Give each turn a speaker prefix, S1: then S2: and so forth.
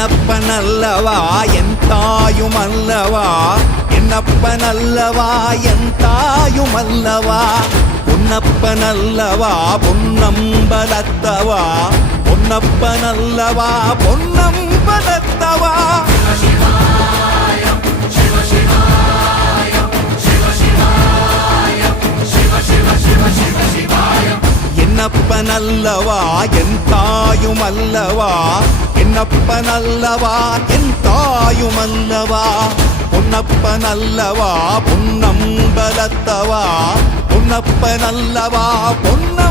S1: என்னப்ப நல்லவா என் தாயும் அல்லவா என்னப்ப நல்லவா என் தாயும் அல்லவா பொன்னப்ப நல்லவா பொன்னம்பலத்தவா பொன்னப்ப பொன்னம்பலத்தவா என்னப்ப என் தாயும் அல்லவா பொன்னப்ப நல்லவா என் தாயும் அல்லவா பொன்னப்ப நல்லவா பொன்னம்பலத்தவா பொன்னப்ப நல்லவா பொன்ன